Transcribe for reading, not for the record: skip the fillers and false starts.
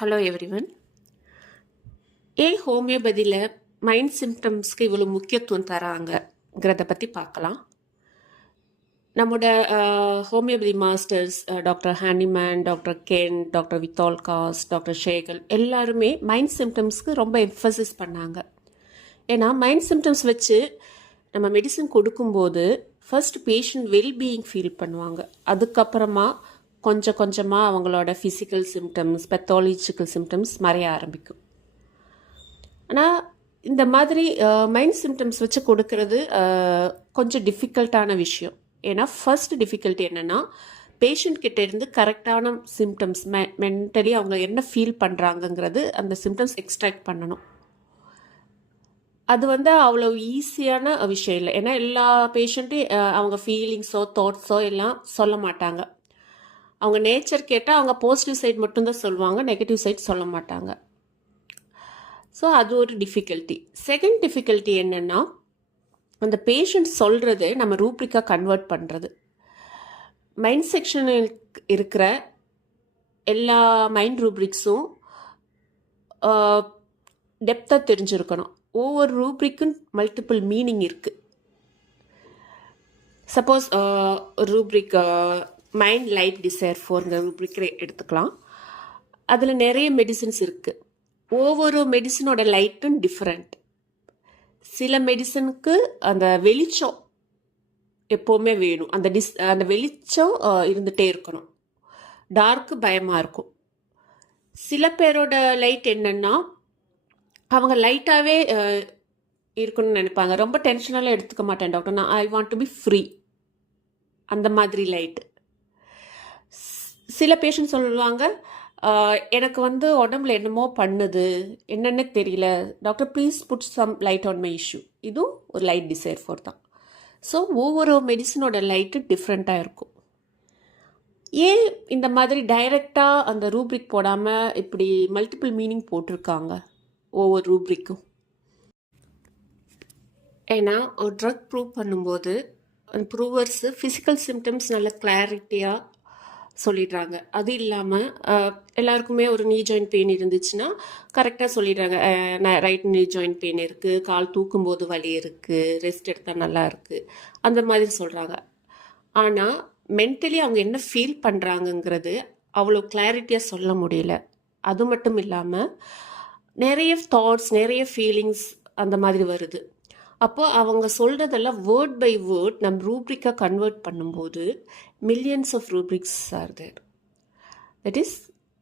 Hello everyone. ஏன் ஹோமியோபதியில் mind சிம்டம்ஸ்க்கு இவ்வளோ முக்கியத்துவம் தராங்கங்கிறத பற்றி பார்க்கலாம். நம்மளோட homeopathy masters doctor Hahnemann, doctor Kent, doctor Vithoulkas, doctor Sehgal எல்லாருமே மைண்ட் சிம்டம்ஸ்க்கு ரொம்ப எம்ஃபசிஸ் பண்ணாங்க. ஏன்னா மைண்ட் சிம்டம்ஸ் வச்சு நம்ம மெடிசன் கொடுக்கும்போது ஃபர்ஸ்ட் பேஷண்ட் வெல்பீயிங் ஃபீல் பண்ணுவாங்க. அதுக்கப்புறமா கொஞ்சம் கொஞ்சமாக அவங்களோட ஃபிசிக்கல் சிம்டம்ஸ், பெத்தாலஜிக்கல் சிம்டம்ஸ் மறைய ஆரம்பிக்கும். ஆனால் இந்த மாதிரி மைண்ட் சிம்டம்ஸ் வச்சு கொடுக்கறது கொஞ்சம் டிஃபிகல்ட்டான விஷயம். ஏன்னா ஃபர்ஸ்ட் டிஃபிகல்ட்டி என்னென்னா, பேஷண்ட் கிட்ட இருந்து கரெக்டான சிம்டம்ஸ் மென்டலி அவங்க என்ன ஃபீல் பண்ணுறாங்கங்கிறது அந்த சிம்டம்ஸ் எக்ஸ்ட்ராக்ட் பண்ணணும். அது அவ்வளோ ஈஸியான விஷயம் இல்லை. ஏன்னா எல்லா பேஷண்ட்டையும் அவங்க ஃபீலிங்ஸோ தாட்ஸோ எல்லாம் சொல்ல மாட்டாங்க. அவங்க நேச்சர் கேட்டால் அவங்க பாசிட்டிவ் சைட் மட்டும்தான் சொல்லுவாங்க, நெகட்டிவ் சைட் சொல்ல மாட்டாங்க. ஸோ அது ஒரு டிஃபிகல்ட்டி. செகண்ட் டிஃபிகல்ட்டி என்னென்னா, அந்த பேஷண்ட் சொல்கிறது நம்ம ரூப்ரிக்காக கன்வெர்ட் பண்ணுறது. மைண்ட் செக்ஷனில் இருக்கிற எல்லா மைண்ட் ரூப்ரிக்ஸும் டெப்த்தாக தெரிஞ்சிருக்கணும். ஒவ்வொரு ரூப்ரிக்கும் மல்டிபிள் மீனிங் இருக்குது. Suppose rubric mind light desire ஃபோர்ங்கிற ரூப்ரிக் எடுத்துக்கலாம். அதில் நிறைய மெடிசின்ஸ் இருக்குது. ஒவ்வொரு மெடிசனோட லைட்டும் டிஃப்ரெண்ட். சில மெடிசனுக்கு அந்த வெளிச்சம் எப்போவுமே வேணும், அந்த வெளிச்சம் இருந்துகிட்டே இருக்கணும். டார்க்கு பயமாக இருக்கும். சில பேரோட லைட் என்னென்னா, அவங்க லைட்டாகவே இருக்கணும்னு நினைப்பாங்க. ரொம்ப டென்ஷனெல்லாம் எடுத்துக்க மாட்டேன் டாக்டர், நான் I want to be free, அந்த மாதிரி லைட்டு. சில பேஷண்ட் சொல்லுவாங்க, எனக்கு உடம்புல என்னமோ பண்ணுது, என்னென்ன தெரியல doctor, please put some light on my issue. இதுவும் ஒரு லைட் டிசைர் ஃபோர் தான். ஸோ ஒவ்வொரு மெடிசனோட லைட்டு டிஃப்ரெண்ட்டாக இருக்கும். ஏன் இந்த மாதிரி டைரெக்டாக அந்த ரூப்ரிக் போடாமல் இப்படி மல்டிபிள் மீனிங் போட்டிருக்காங்க ஒவ்வொரு ரூப்ரிக்கும்? ஏன்னா ஒரு ட்ரக் ப்ரூவ் பண்ணும்போது அந்த ப்ரூவர்ஸு ஃபிசிக்கல் சிம்டம்ஸ் நல்ல கிளாரிட்டியாக சொல்லிடுறாங்க. அது இல்லாமல் எல்லாருக்குமே ஒரு நீ ஜாயிண்ட் பெயின் இருந்துச்சுன்னா கரெக்டாக சொல்லிடுறாங்க, ரைட் நீ ஜாயிண்ட் பெயின் இருக்குது, கால் தூக்கும்போது வலி இருக்குது, ரெஸ்ட் எடுத்தால் நல்லா இருக்குது, அந்த மாதிரி சொல்கிறாங்க. ஆனால் மென்டலி அவங்க என்ன ஃபீல் பண்ணுறாங்கங்கிறது அவ்வளோ கிளாரிட்டியாக சொல்ல முடியல. அது மட்டும் இல்லாமல் நிறைய தாட்ஸ், நிறைய ஃபீலிங்ஸ் அந்த மாதிரி வருது. அப்போது அவங்க சொல்கிறதெல்லாம் வேர்ட் பை வேர்ட் நம்ம ரூப்ரிக்காக கன்வெர்ட் பண்ணும்போது millions of rubrics are there. That is